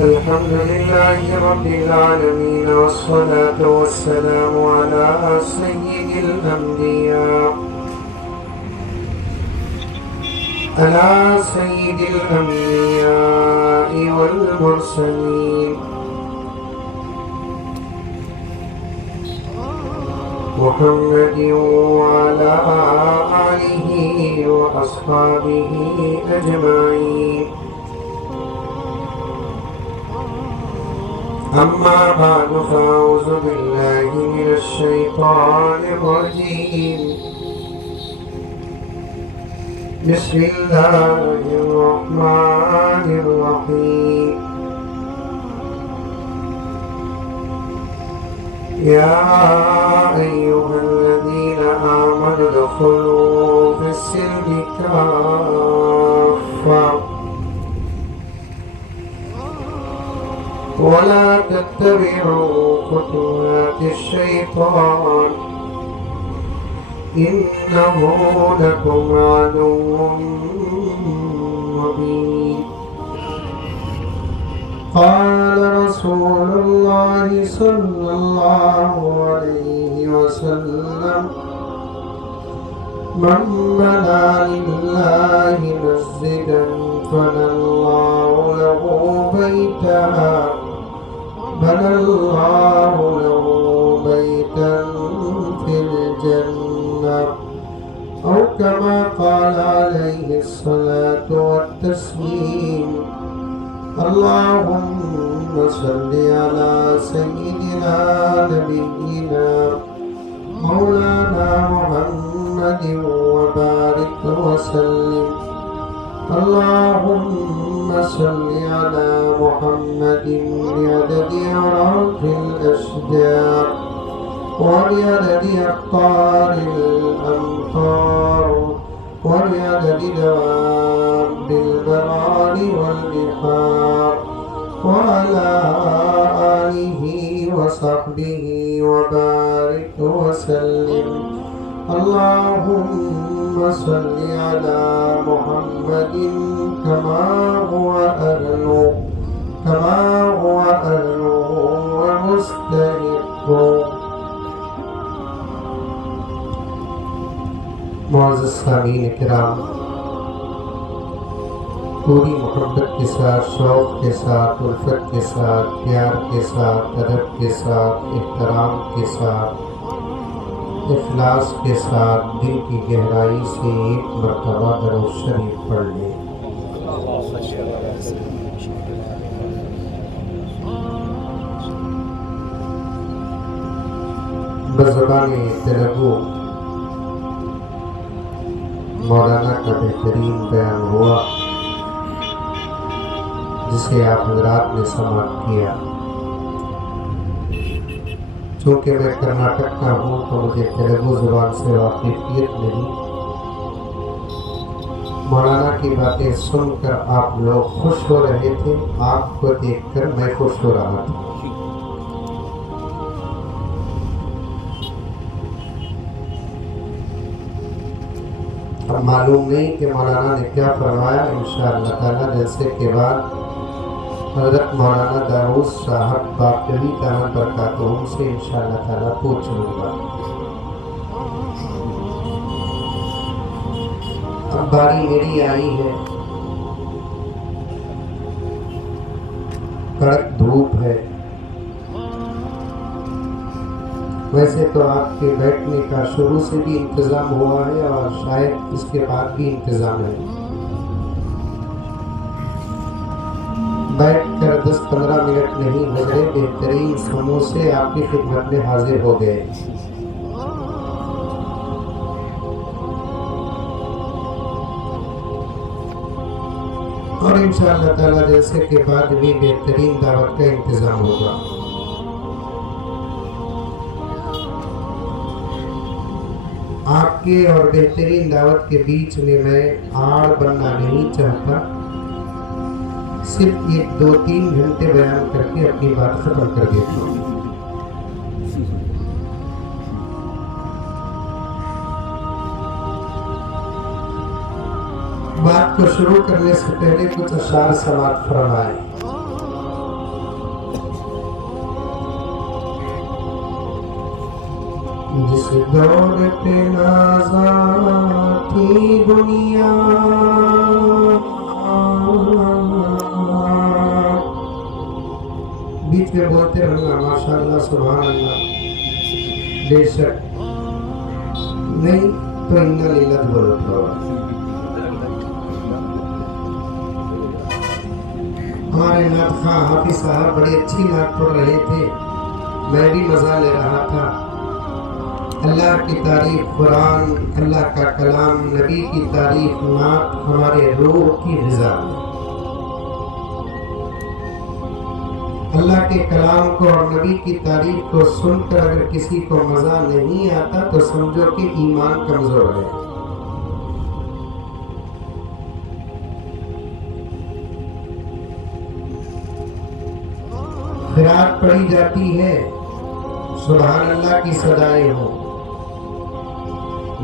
الحمد لله رب العالمين، والصلاة والسلام على سيد الأنبياء والمرسلين محمد وعلى آله وأصحابه أجمعين. أما بعد، فأعوذ بالله من الشيطان الرجيم. بسم الله الرحمن الرحيم. يا أيها الذين آمنوا ادخلوا في السلم كافة ولا تتبعوا خطوات الشيطان إنه لكم عدو مبين. قال رسول الله صلى الله عليه وسلم: من بنى لله مسجدا بنى الله له بيتا في الجنة، أو كما قال عليه الصلاة والتسليم. اللهم صل على سيدنا نبينا مولانا محمد وبارك وسلم. اللهم صل على محمد بعدد أوراق الأشجار وبعدد أقطار الأمطار وبعدد دواب البرار والبحار، وعلى آله وصحبه وبارك وسلم. اللهم صل على محمد كما هو أهله ومستحقه. معزز سامعین کرام، پوری محبت کے ساتھ، شوق کے ساتھ، الفت کے ساتھ، پیار کے ساتھ، ادب کے ساتھ، احترام کے ساتھ، اخلاص کے ساتھ دل کی گہرائی سے ایک مرتبہ درود شریف پڑھ لیں۔ بزبان تیلگو مولانا کا بہترین بیان ہوا، جسے آپ حضرات نے سماعت کیا۔ چونکہ میں کرناٹک کا ہوں تو مجھے تیلگو زبان سے واقفیت نہیں۔ مولانا کی باتیں سن کر آپ لوگ خوش ہو رہے تھے، آپ کو دیکھ کر میں خوش ہو رہا تھا۔ اب معلوم نہیں کہ مولانا نے کیا فرمایا۔ انشاءاللہ تعالیٰ جلسے کے بعد حضرت مولانا داؤد صاحب باقی دامت برکاتہم سے انشاءاللہ تعالیٰ پوچھ لوں گا۔ اب باری میری آئی ہے، کڑک دھوپ ہے۔ ویسے تو آپ کے بیٹھنے کا شروع سے بھی انتظام ہوا ہے اور شاید اس کے بعد بھی انتظام ہے۔ بیٹھ کر 10-15 منٹ نہیں گزرے، بہترین سموسے آپ کی خدمت میں حاضر ہو گئے۔ اور انشاءاللہ تعالیٰ جلسے کے بعد بھی بہترین دعوت کا انتظام ہوگا۔ آپ کے اور بہترین دعوت کے بیچ میں میں آڑ بننا نہیں چاہتا، صرف 1-2-3 گھنٹے بیان کر کے اپنی بات ختم کر دیتا ہوں۔ بات کو شروع کرنے سے پہلے کچھ اشعار سماعت فرمائیں۔ جس دور پہ نازا تھی دنیا بیچ میں بولتے رہنا ماشاءاللہ سبحان اللہ بے شک نہیں تو انا للہ بولتا ہمارے نعت خواہ حافظ صاحب بڑی اچھی نعت پڑھ رہے تھے میں بھی مزہ لے رہا تھا اللہ کی تعریف قرآن اللہ کا کلام نبی کی تعریف نعت ہمارے روح کی غذا ہے اللہ کے کلام کو اور نبی کی تعریف کو سن کر اگر کسی کو مزہ نہیں آتا تو سمجھو کہ ایمان کمزور ہے قرات پڑھی جاتی ہے سبحان اللہ کی صدائیں ہوں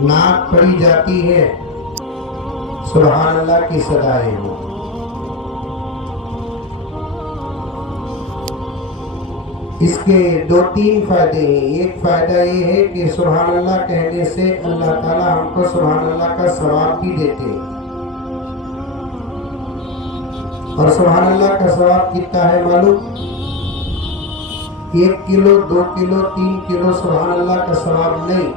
نعت پڑھی جاتی ہے سبحان اللہ کی صدائیں ہوں اس کے دو تین فائدے ہیں ایک فائدہ یہ ہے کہ سبحان اللہ کہنے سے اللہ تعالی ہم کو سبحان اللہ کا ثواب بھی دیتے ہیں اور سبحان اللہ کا ثواب کتنا ہے معلوم 1 کلو 2 کلو 3 کلو سبحان اللہ کا ثواب نہیں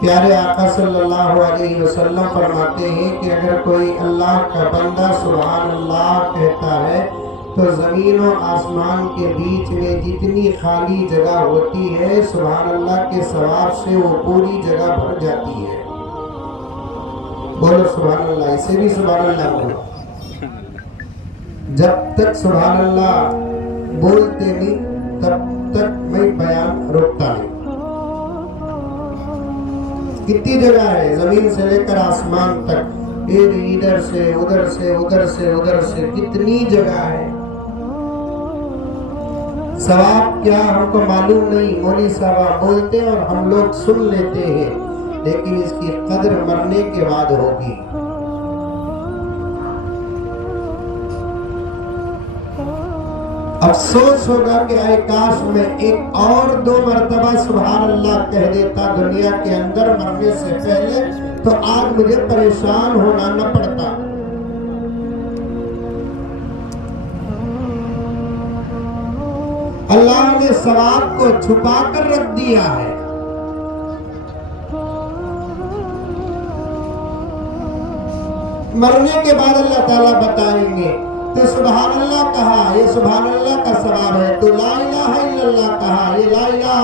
پیارے آقا صلی اللہ علیہ وسلم فرماتے ہیں کہ اگر کوئی اللہ کا بندہ سبحان اللہ کہتا ہے تو زمین و آسمان کے بیچ میں جتنی خالی جگہ ہوتی ہے سبحان اللہ کے ثواب سے وہ پوری جگہ بھر جاتی ہے بولو سبحان اللہ اسے بھی سبحان اللہ بولو جب تک سبحان اللہ بولتے نہیں تب تک میں بیان روکتا نہیں کتنی جگہ ہے زمین سے لے کر آسمان تک ادھر سے ادھر سے ادھر سے ادھر سے کتنی جگہ ہے ثواب کیا ہم کو معلوم نہیں مولوی صاحب بولتے اور ہم لوگ سن لیتے ہیں لیکن اس کی قدر مرنے کے بعد ہوگی افسوس ہوگا کہ اے کاش میں ایک اور 2 مرتبہ سبحان اللہ کہہ دیتا دنیا کے اندر مرنے سے پہلے تو آج مجھے پریشان ہونا نہ پڑتا اللہ نے ثواب کو چھپا کر رکھ دیا ہے مرنے کے بعد اللہ تعالیٰ بتائیں گے تو سبحان اللہ کہا یہ سبحان اللہ کا ثواب ہے تو لا الہ الا اللہ کہا یہ لا الہ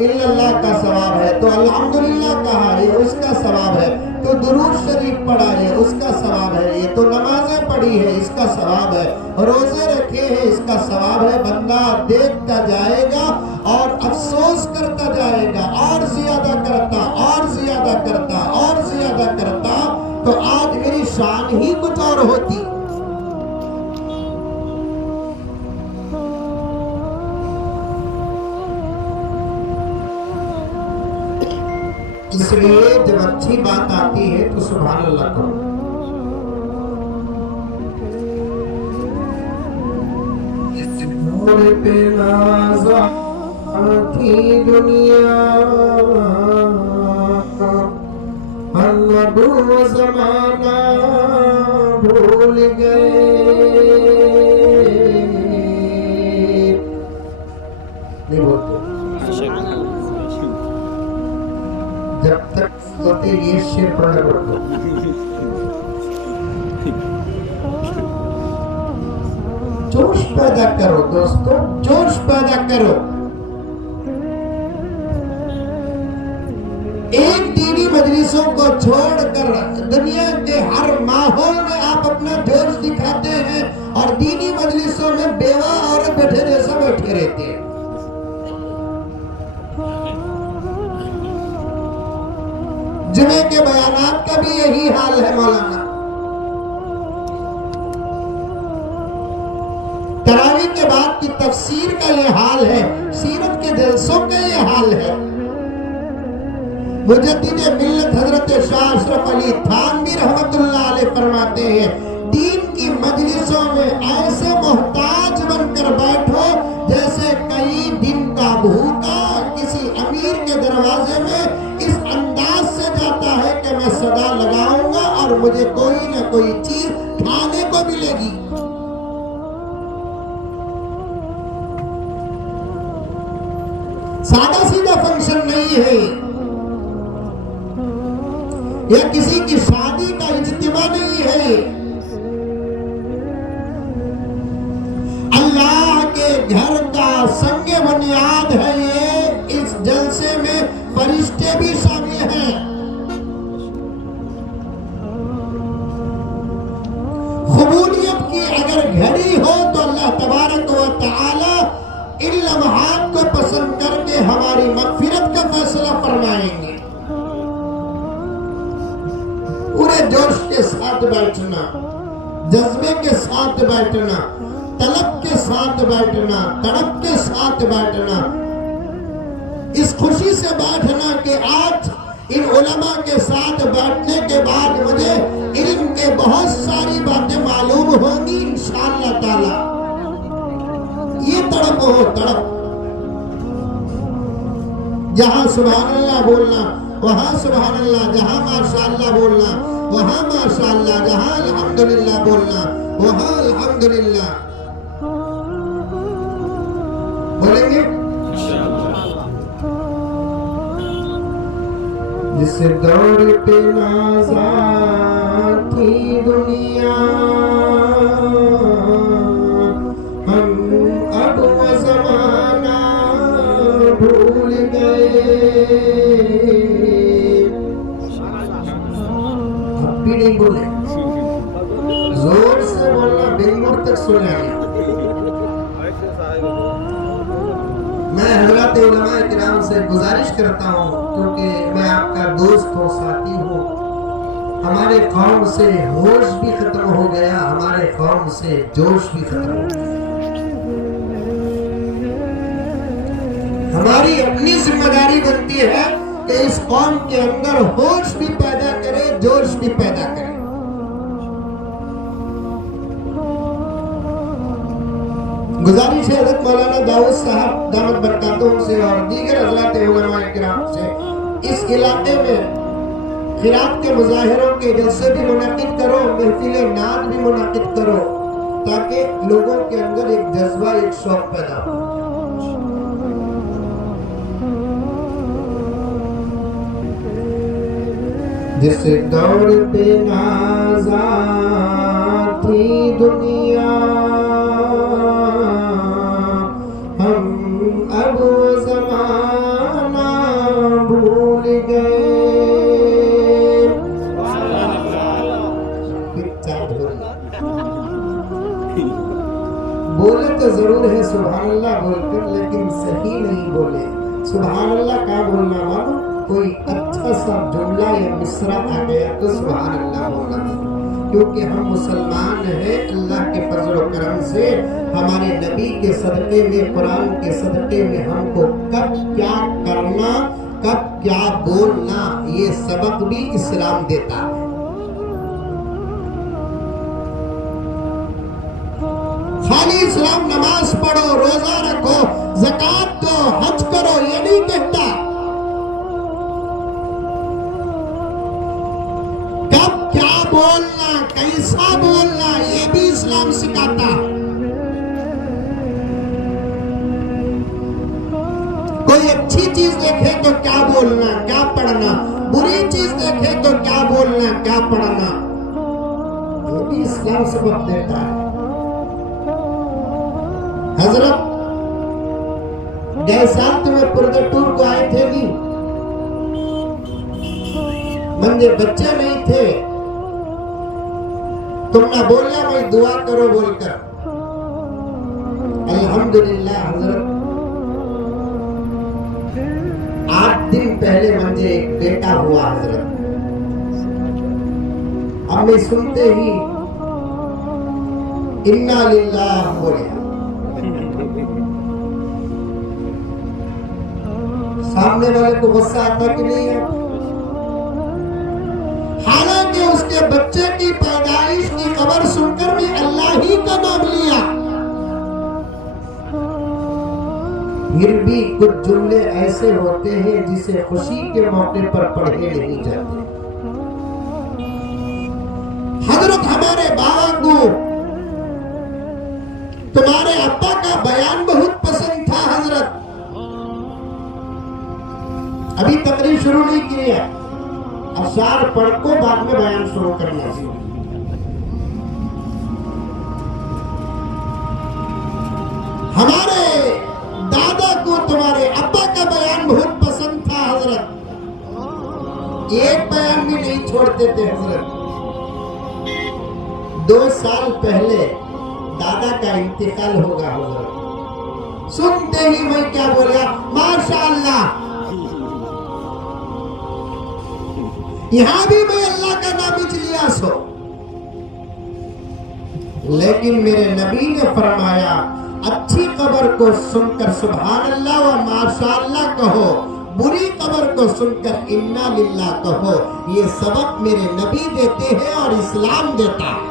الا اللہ کا ثواب ہے تو الحمدللہ کہا یہ اس کا ثواب ہے تو درود شریف پڑھا ہے اس کا ثواب ہے یہ تو نمازیں پڑھی ہے اس کا ثواب ہے روزے رکھے ہیں اس کا ثواب ہے بندہ دیکھتا جائے گا اور افسوس کرتا جائے گا اور زیادہ کرتا اور زیادہ کرتا اور زیادہ کرتا تو آج میری شان ہی کچھ اور ہوتی اس لیے جب اچھی بات آتی ہے تو سبحان اللہ کرو نور پہ نازا تھی دنیا اللہ وہ زمانہ بھول گئے نہیں بولتے جب تک ہوتے یہ شیر پڑھا کرو جوش پیدا کرو دوستو جوش پیدا کرو ایک دینی مجلسوں کو چھوڑ کر دنیا کے ہر ماحول میں آپ اپنا جوش دکھاتے ہیں اور دینی مجلسوں میں بیوہ عورت بیٹھے جیسا بیٹھے رہتے ہیں جمعے کے بیانات کا بھی یہی حال ہے مولانا تراویح کے بعد کی تفسیر کا یہ حال ہے سیرت کے جلسوں کا یہ حال ہے مجدد ملت حضرت شاہ اشرف علی تھانوی رحمت اللہ علیہ فرماتے ہیں دین کی مجلسوں میں ایسے محتاج بن کر بیٹھو جیسے کئی دن کا بھوکا کسی مجھے کوئی نہ کوئی چیز کھانے کو ملے گی. سادہ سیدھا فنکشن نہیں ہے، یا کسی کی شادی کا اجتماع نہیں ہے. اللہ کے گھر کا سنگ بنیاد ہے یہ. اس جلسے میں فرشتے بھی شامل ہیں. قبولیت کی اگر گھڑی ہو تو اللہ تبارک و تعالی ان لمحات کو پسند کر کے ہماری مغفرت کا فیصلہ فرمائیں گے. پورے جوش کے ساتھ بیٹھنا، جذبے کے ساتھ بیٹھنا، طلب کے ساتھ بیٹھنا، تڑپ کے ساتھ بیٹھنا، اس خوشی سے بیٹھنا کہ آج ان علماء کے ساتھ بیٹھنے کے بعد مجھے علم کے بہت ساری باتیں معلوم ہوں گی انشاءاللہ تعالی. یہ تڑپ ہو، تڑپ. جہاں سبحان اللہ بولنا وہاں سبحان اللہ، جہاں ماشاءاللہ بولنا وہاں ماشاءاللہ، جہاں الحمدللہ بولنا وہاں الحمدللہ. بولیں گے جس دور پہ نازاں تھی دنیا، ہم اب وہ زمانہ بھول گئے. اب بھی نہیں بولے، زور سے بولنا، بن مڑ تک سنیں. میں حضرات علماء کرام سے گزارش کرتا ہوں، کیونکہ میں آپ کا دوست ہوں، ساتھی ہوں. ہمارے قوم سے ہوش بھی ختم ہو گیا، ہمارے قوم سے جوش بھی ختم ہو گیا. ہماری اپنی ذمہ داری بنتی ہے کہ اس قوم کے اندر ہوش بھی پیدا کرے، جوش بھی پیدا کرے. گزارش ہے حضرت مولانا داؤد صاحب دامت برکاتہم سے اور دیگر حضرات علماء کرام سے، اس علاقے میں خیرات کے مظاہروں کے جلسے بھی منعقد کرو، محفل نعت بھی منعقد کرو، تاکہ لوگوں کے اندر ایک جذبہ، ایک شوق پیدا ہو. جس دور پہ نازاں تھی دنیا، ہم اب وہ زمانہ بھول گئے. بولے تو ضرور ہے سبحان اللہ بول کر، لیکن صحیح نہیں بولے. سبحان اللہ کا بولنا مانو، کوئی اچھا سا جملہ یا مصرع آ گیا تو سبحان اللہ بولنا، کیونکہ ہم مسلمان ہیں. اللہ کے فضل و کرم سے ہمارے نبی کے صدقے میں، قرآن کے صدقے میں ہم کو کب کیا کرنا، کب کیا بولنا، یہ سبق بھی اسلام دیتا ہے. خالی اسلام نماز پڑھو، روزہ رکھو، زکوٰۃ دو، حج کرو، یہ نہیں کہتا. کب کیا بولنا، کیسا بولنا، یہ بھی اسلام سکھاتا. کوئی اچھی چیز دیکھے تو کیا بولنا، کیا پڑھنا، بری چیز دیکھے تو کیا بولنا، کیا پڑھنا، یہ بھی اسلام سبق دیتا ہے. حضرت گئے سال تمہیں پردہ ٹور کو آئے تھے نہیں، منجے بچے نہیں تھے، تم نہ بولنا میں دعا کرو بول کر. الحمدللہ حضرت 8 دن پہلے مجھے ایک بیٹا ہوا حضرت. ہمیں سنتے ہی انا للہ ہو رہا. سامنے والے کو غصہ آتا کہ نہیں ہے؟ حالانکہ اس کے بچے کی پیدائش کی خبر سن کر بھی اللہ ہی کا نام لیا. پھر بھی کچھ جملے ایسے ہوتے ہیں جسے خوشی کے موقع پر پڑھے نہیں جاتے. تمہارے ابا کا بیان بہت پسند تھا حضرت. ابھی تقریر شروع نہیں کی ہے، اشعار پڑھ کو بعد میں بیان شروع کرنا ہے. ہمارے دادا کو تمہارے ابا کا بیان بہت پسند تھا حضرت. ایک بیان بھی نہیں چھوڑتے تھے حضرت. 2 سال پہلے دادا کا انتقال ہوگا حضرت. سنتے ہی میں کیا بولا، ماشاءاللہ. یہاں بھی میں اللہ کا نام لیا سو، لیکن میرے نبی نے فرمایا اچھی قبر کو سن کر سبحان اللہ و ماشاءاللہ کہو، بری قبر کو سن کر انا للہ کہو. یہ سبق میرے نبی دیتے ہیں اور اسلام دیتا ہے.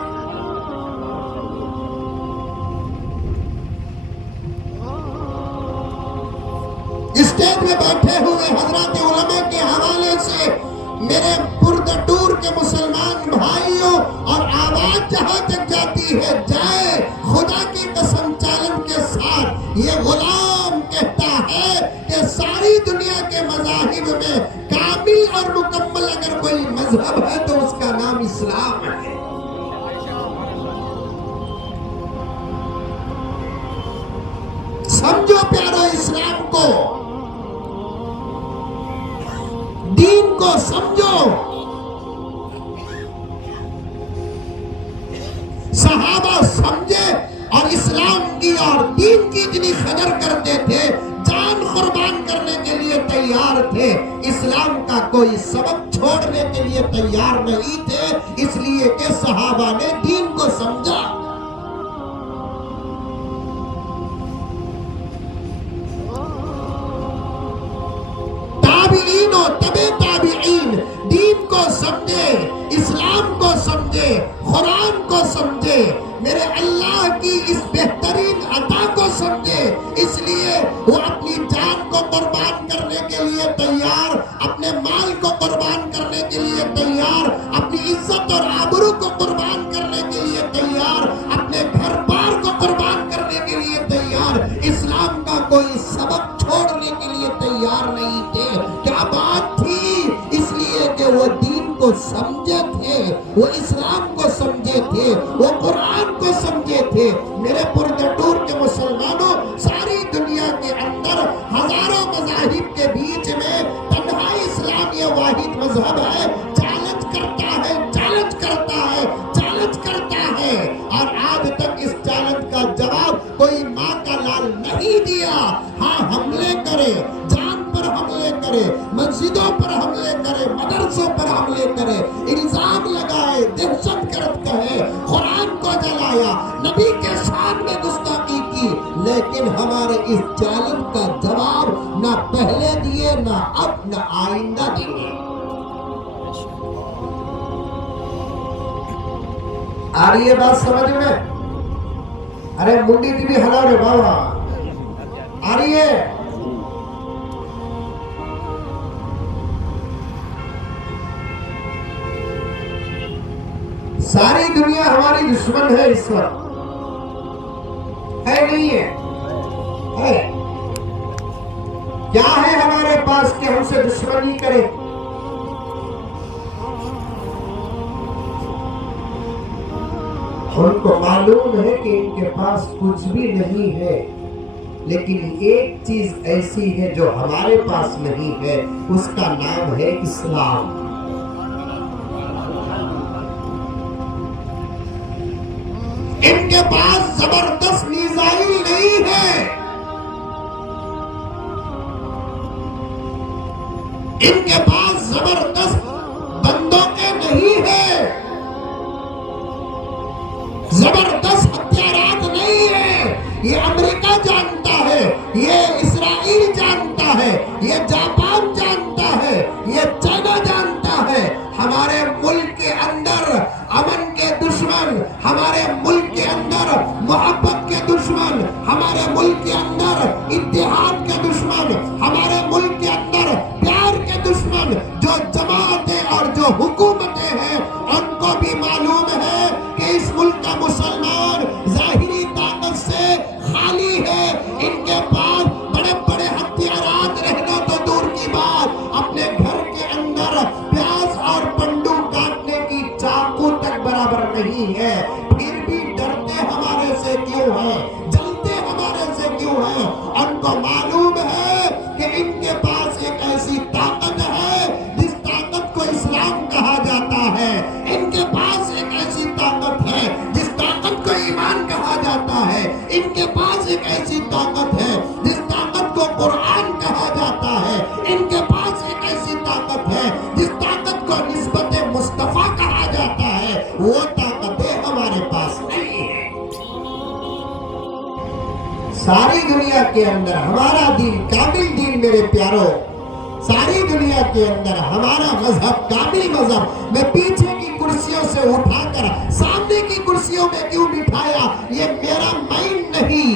اسٹیج میں بیٹھے ہوئے حضرات علماء کے حوالے سے میرے پردٹور کے مسلمان بھائیوں، اور آواز جہاں تک جاتی ہے جائے، خدا کی قسم چیلنج کے ساتھ یہ غلام کہتا ہے کہ ساری دنیا کے مذاہب میں کامل اور مکمل اگر کوئی مذہب ہے تو اس کا نام اسلام ہے. سمجھو پیارو اسلام کو، دین کو سمجھو. صحابہ سمجھے اور اسلام کی اور دین کی اتنی قدر کرتے تھے، جان قربان کرنے کے لیے تیار تھے. اسلام کا کوئی سبق چھوڑنے کے لیے تیار نہیں تھے، اس لیے کہ صحابہ نے دین کو سمجھا. تابعین و تبع تابعین دین کو سمجھے، اسلام کو سمجھے، قرآن کو سمجھے، میرے اللہ کی اس بہترین عطا کو سمجھے. اس لیے وہ اپنی جان کو قربان کرنے کے لیے تیار، اپنے مال کو قربان کرنے کے لیے تیار، اپنی عزت اور آبرو کو قربان کرنے کے لیے تیار، اپنے گھر بار کو قربان کرنے کے لیے تیار. اسلام کا کوئی سبق چھوڑنے کے لیے تیار نہیں تھے. کیا بات تھی؟ اس لیے کہ وہ دین کو سمجھے تھے، وہ اسلام کو سمجھے تھے، وہ قرآن کو سمجھے تھے. میرے پردٹور کے مسلمانوں، ساری دنیا کے اندر ہزاروں مذاہب کے بیچ میں تنہا اسلام یہ واحد مذہب ہے. چیلنج کرتا ہے، چیلنج کرتا ہے، چیلنج کرتا ہے، اور آج تک اس چیلنج کا جواب کوئی ماں کا لال نہیں دیا. ہاں حملے کرے، جان پر حملے کرے، مسجدوں پر حملے کرے، مدرسوں پر حملے کرے، الزام لگائے، دہشت گرد کہے، قرآن کو جلایا، نبی کے شان میں گستاخی کی، لیکن ہمارے اس چیلنج کا جواب نہ پہلے دیے، نہ اب، نہ آئندہ دیں گے. آ رہی ہے بات سمجھ میں؟ ارے منڈی دی بھی ہلا رے بابا، آ رہی ہے؟ ساری دنیا ہماری دشمن ہے اس وقت، ہے نہیں ہے؟ ہے. کیا ہے ہمارے پاس کہ ہم سے دشمنی کرے؟ ان کو معلوم ہے کہ ان کے پاس کچھ بھی نہیں ہے، لیکن ایک چیز ایسی ہے جو ہمارے پاس نہیں ہے، اس کا نام ہے اسلام. ان کے پاس زبردست میزائل نہیں ہے، ان کے پاس زبردست بندوقیں نہیں ہیں، زبردست ہتھیارات نہیں ہیں. یہ امریکہ جانتا ہے، یہ اسرائیل جانتا ہے، یہ جاپان جانتا ہے، یہ چائنا جانتا ہے. ہمارے ملک کے اندر امن کے دشمن، ہمارے ملک کے اندر محبت کے دشمن، ہمارے ملک کے اندر اتحاد کے دشمن، ہمارے ملک کے اندر پیار کے دشمن جو جماعتیں اور جو حکومتیں ہیں، ان کو بھی معلوم ہے کہ اس ملک کا مسلمان ظاہری طاقت سے سے کیوں ہیں؟ جلتے ہمارے سے کیوں ہیں؟ ان کو معلوم ہے کہ ان کے پاس ایک ایسی طاقت ہے جس طاقت کو اسلام کہا جاتا ہے، ان کے پاس ایک ایسی طاقت ہے جس طاقت کو ایمان کہا جاتا ہے، ان کے پاس ایک ایسی طاقت ہے جس طاقت کو قرآن کہا جاتا ہے، ان کے پاس ایک ایسی طاقت ہے جس طاقت کو نسبت مصطفیٰ کہا جاتا ہے۔ وہ طاقتیں ہمارے پاس نہیں ہیں۔ ساری دنیا کے اندر ہمارا دین کامل دین میرے پیاروں، ساری دنیا کے اندر ہمارا مذہب کامل مذہب۔ میں پیچھے کی کرسیوں سے اٹھا کر سامنے کی کرسیوں میں کیوں بٹھایا؟ یہ میرا مائنڈ نہیں،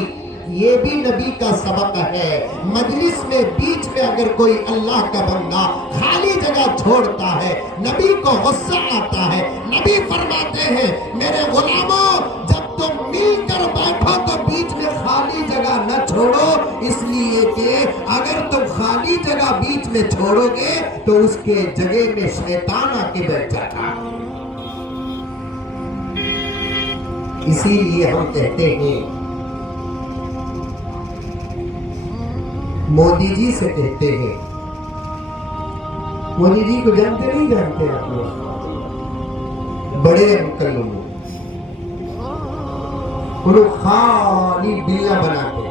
یہ بھی نبی کا سبق ہے۔ مجلس میں بیچ میں اگر کوئی اللہ کا بندہ خالی جگہ چھوڑتا ہے، نبی کو غصہ آتا ہے۔ نبی فرماتے ہیں میرے غلاموں، جب تم مل کر بیٹھو تو بیچ میں خالی جگہ نہ چھوڑو، اس لیے کہ اگر تم خالی جگہ بیچ میں چھوڑو گے تو اس کے جگہ میں شیطان آ کے بیٹھ جاتا۔ اسی لیے ہم کہتے ہیں، مودی جی سے کہتے ہیں، مودی جی کو جانتے نہیں جانتے آپ لوگ؟ بڑے انکل انہوں خالی بلا بناتے۔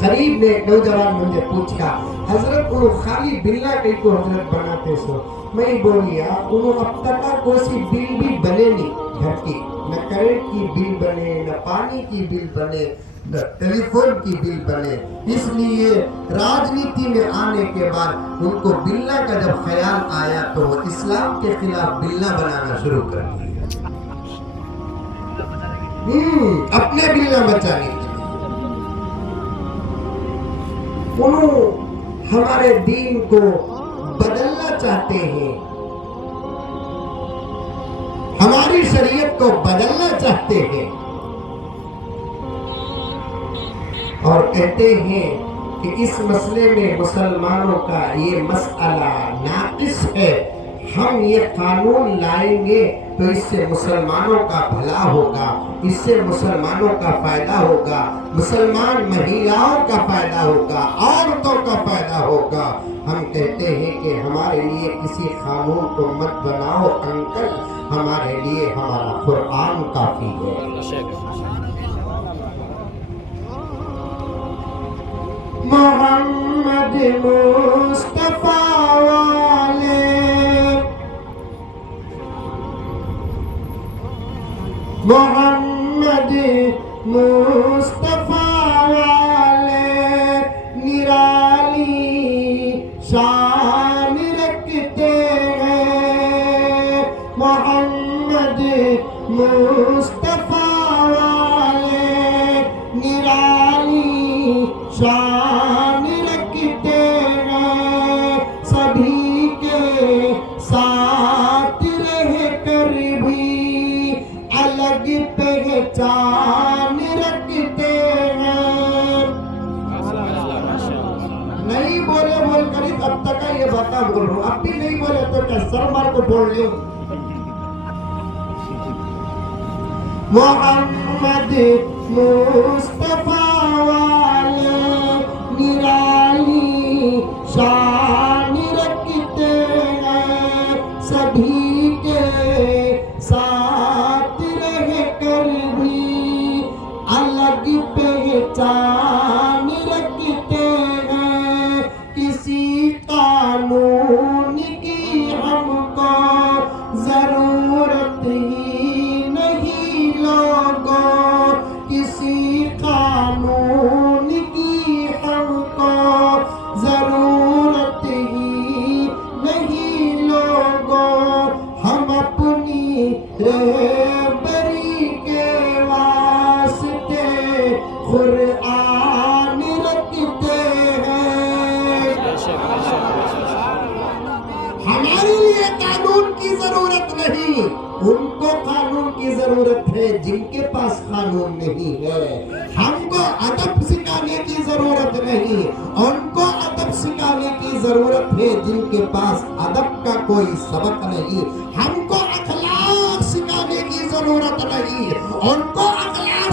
قریب نے ایک نوجوان مجھے پوچھا، حضرت انہوں خالی بلا کئی کو حضرت بناتے سو؟ میں بولیا انہوں اب تک کوئی بل بھی بنے نہیں گھر کی، نہ کرنٹ کی بل بنے، نہ پانی کی بل بنے، نہ ٹیلی فون کی بل بنے۔ اس لیے راجنیتی میں آنے کے بعد ان کو بلا کا جب خیال آیا تو وہ اسلام کے خلاف بلا بنانا شروع کر دیا، اپنے بلا بچانے کے لیے۔ انہوں ہمارے دین کو بدلنا چاہتے ہیں، ہماری شریعت کو بدلنا چاہتے ہیں، اور کہتے ہیں کہ اس مسئلے میں مسلمانوں کا یہ مسئلہ ناقص ہے، ہم یہ قانون لائیں گے تو اس سے مسلمانوں کا بھلا ہوگا، اس سے مسلمانوں کا فائدہ ہوگا، مسلمان مہیلاؤں کا فائدہ ہوگا، عورتوں کا فائدہ ہوگا۔ ہم کہتے ہیں کہ ہمارے لیے کسی قانون کو مت بناؤ انکل، ہمارے لیے ہمارا قرآن کافی ہے۔ محمد مصطفیٰ والے، محمد مصطفیٰ والے نرالی شان رکھتے ہیں، محمد مصطفیٰ والے نرالی شان رکھتے ہیں، سبھی کے ساتھ رہ کر بھی الگ پہچان رکھتے ہیں۔ نہیں بولے بول کر اب تک یہ بتا بول رہا ہوں، اب بھی نہیں بولے تو کیا سر مار کو بول لوں؟ محمد مصطفیٰ والے نرالی شان رکھتے ہیں، سبھی کے ساتھ رہ کر بھی الگ پہچان رکھتے ہیں، کسی قانون کی ہم کو ضرورت ہی نہیں لوگوں، کسی قانون کی ہم کو ضرورت ہی نہیں لوگوں، ہم اپنی رہبری کے واسطے قرآن رکھتے ہیں۔ ہمارے لیے قانون کی ضرورت نہیں، ان کو قانون کی ضرورت ہے جن کے پاس قانون نہیں ہے۔ ہم کو ادب سکھانے کی ضرورت نہیں، ان کو ادب سکھانے کی ضرورت ہے جن کے پاس ادب کا کوئی سبق نہیں۔ ہم کو اخلاق سکھانے کی ضرورت نہیں، ان کو اخلاق